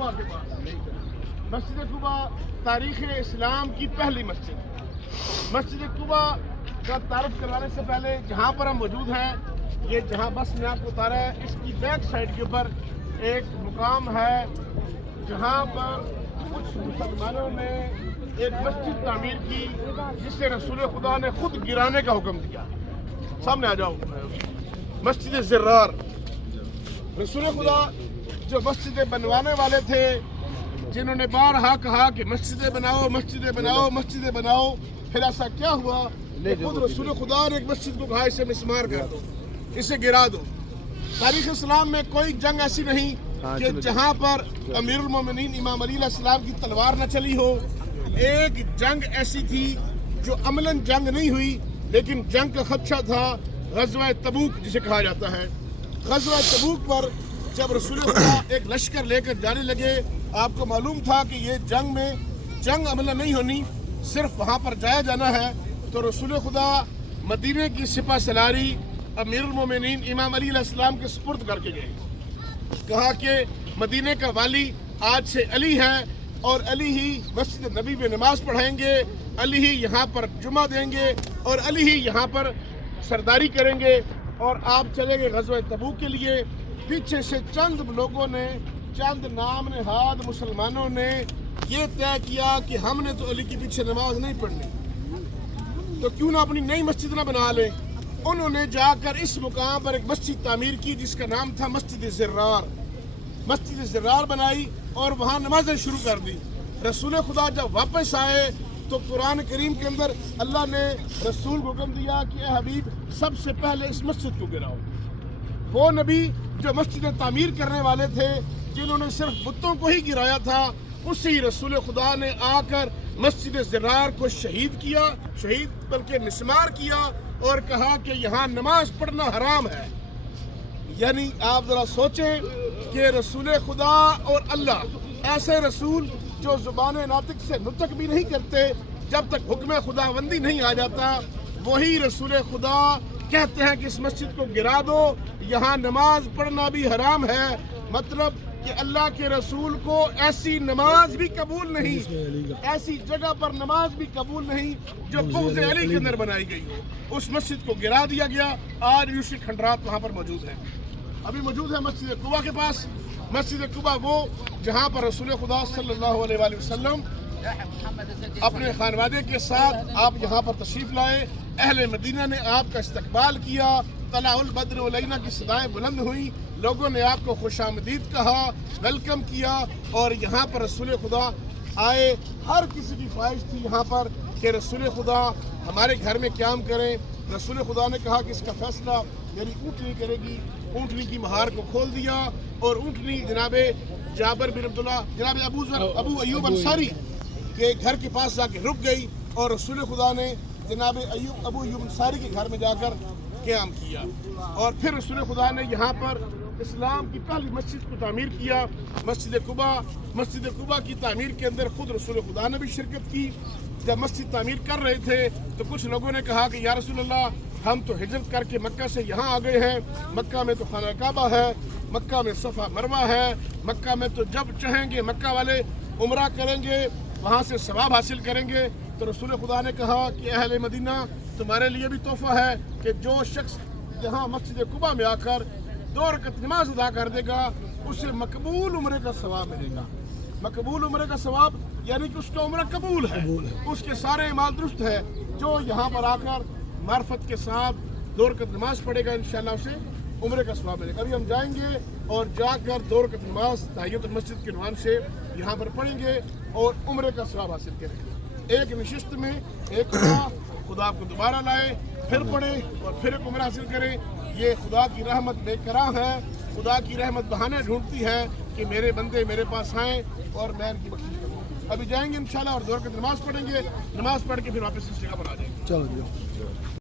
قباء کے پاس۔ مسجد قباء تاریخ اسلام کی پہلی مسجد۔ مسجد قباء کا تعارف کروانے سے پہلے جہاں پر ہم موجود ہیں، یہ جہاں بس نے آپ کو اتارا ہے، اس کی بیک سائڈ کے اوپر ایک مقام ہے جہاں پر کچھ مسلمانوں نے ایک مسجد تعمیر کی جسے رسول خدا نے خود گرانے کا حکم دیا۔ سامنے آ جاؤ۔ مسجد زرار، رسول خدا جو مسجدیں بنوانے والے تھے، جنہوں نے بارہا کہا کہ مسجدیں بناؤ مسجدیں بناؤ مسجدیں بناؤ، پھر ایسا کیا ہوا کہ خود رسول خدا نے ایک مسجد کو کہا اسے مسمار کر دو، اسے گرا دو۔ تاریخ اسلام میں کوئی جنگ ایسی نہیں کہ جہاں پر امیر المومنین امام علی علیہ السلام کی تلوار نہ چلی ہو۔ ایک جنگ ایسی تھی جو عملاً جنگ نہیں ہوئی لیکن جنگ کا خدشہ تھا، غزوہ تبوک جسے کہا جاتا ہے۔ غزوہ تبوک پر جب رسول خدا ایک لشکر لے کر جانے لگے، آپ کو معلوم تھا کہ یہ جنگ میں جنگ عملاً نہیں ہونی، صرف وہاں پر جایا جانا ہے، تو رسول خدا مدینے کی سپہ سلاری امیر المومنین امام علی علیہ السلام کے سپرد کر کے گئے۔ کہا کہ مدینے کا والی آج سے علی ہے اور علی ہی مسجد نبی میں نماز پڑھائیں گے، علی ہی یہاں پر جمعہ دیں گے اور علی ہی یہاں پر سرداری کریں گے، اور آپ چلیں گے غزوہ تبوک کے لیے۔ پیچھے سے چند لوگوں نے، چند نام نہاد مسلمانوں نے یہ طے کیا کہ ہم نے تو علی کے پیچھے نماز نہیں پڑھنی، تو کیوں نہ اپنی نئی مسجد نہ بنا لیں۔ انہوں نے جا کر اس مقام پر ایک مسجد تعمیر کی جس کا نام تھا مسجد زرار۔ مسجد زرار بنائی اور وہاں نمازیں شروع کر دی۔ رسول خدا جب واپس آئے تو قرآن کریم کے اندر اللہ نے رسول کو حکم دیا کہ اے حبیب سب سے پہلے اس مسجد کو گراؤ۔ وہ نبی جو مسجدیں تعمیر کرنے والے تھے، جنہوں نے صرف بتوں کو ہی گرایا تھا، اسی رسول خدا نے آ کر مسجد زرار کو شہید بلکہ مسمار کیا اور کہا کہ یہاں نماز پڑھنا حرام ہے۔ یعنی آپ ذرا سوچیں کہ رسول خدا اور اللہ، ایسے رسول جو زبان ناطق سے نطق بھی نہیں کرتے جب تک حکم خداوندی نہیں آ جاتا، وہی رسول خدا کہتے ہیں کہ اس مسجد کو گرا دو، یہاں نماز پڑھنا بھی حرام ہے۔ مطلب کہ اللہ کے رسول کو ایسی نماز بھی قبول نہیں، ایسی جگہ پر نماز بھی قبول نہیں جو بغض علی کے اندر بنائی گئی ہو۔ اس مسجد کو گرا دیا گیا، آج بھی اس کی کھنڈرات وہاں پر موجود ہیں۔ ابھی موجود ہے مسجد قباء کے پاس۔ مسجد قباء وہ جہاں پر رسول خدا صلی اللہ علیہ وآلہ وسلم اپنے خانوادے کے ساتھ آپ یہاں پر تشریف لائے، اہل مدینہ نے آپ کا استقبال کیا، طلع البدر علینا کی صدائیں بلند ہوئی، لوگوں نے آپ کو خوش آمدید کہا، ویلکم کیا، اور یہاں پر رسول خدا آئے۔ ہر کسی کی خواہش تھی یہاں پر کہ رسول خدا ہمارے گھر میں قیام کریں۔ رسول خدا نے کہا کہ اس کا فیصلہ میری اونٹنی کرے گی۔ اونٹنی کی مہار کو کھول دیا اور اونٹنی جناب جابر بن عبداللہ، جناب ابو ایوب انصاری کے گھر کے پاس جا کے رک گئی، اور رسول خدا نے جناب ابو ایوب انصاری کے گھر میں جا کر قیام کیا، اور پھر رسول خدا نے یہاں پر اسلام کی پہلی مسجد کو تعمیر کیا، مسجد قباء۔ مسجد قباء کی تعمیر کے اندر خود رسول خدا نے بھی شرکت کی۔ جب مسجد تعمیر کر رہے تھے تو کچھ لوگوں نے کہا کہ یا رسول اللہ، ہم تو ہجرت کر کے مکہ سے یہاں آ گئے ہیں، مکہ میں تو خانہ کعبہ ہے، مکہ میں صفا مروہ ہے، مکہ میں تو جب چاہیں گے مکہ والے عمرہ کریں گے، وہاں سے ثواب حاصل کریں گے۔ تو رسول خدا نے کہا کہ اہل مدینہ، تمہارے لیے بھی تحفہ ہے کہ جو شخص یہاں مسجد قباء میں آ کر 2 رکعت نماز ادا کر دے گا، اسے مقبول عمرے کا ثواب ملے گا۔ مقبول عمرے کا ثواب یعنی کہ اس کا عمرہ قبول ہے، اس کے سارے اعمال درست ہے۔ جو یہاں پر آ کر معرفت کے ساتھ 2 رکعت نماز پڑھے گا، انشاءاللہ اسے عمرے کا ثواب ملے گا۔ ابھی ہم جائیں گے اور جا کر 2 رکعت نماز تحیۃ المسجد کے عنوان سے یہاں پر پڑھیں گے اور عمرے کا ثواب حاصل کریں گے۔ ایک نشست میں ایک خدا آپ کو دوبارہ لائے، پھر پڑھیں اور پھر ایک عمرہ حاصل کریں۔ یہ خدا کی رحمت بے کرام ہے۔ خدا کی رحمت بہانے ڈھونڈتی ہے کہ میرے بندے میرے پاس آئیں اور میں ان کی بخشش کروں۔ ابھی جائیں گے انشاءاللہ اور 2 رکعت نماز پڑھیں گے، نماز پڑھ کے پھر واپس اس جگہ پر آ جائیں گے۔ چلو جی۔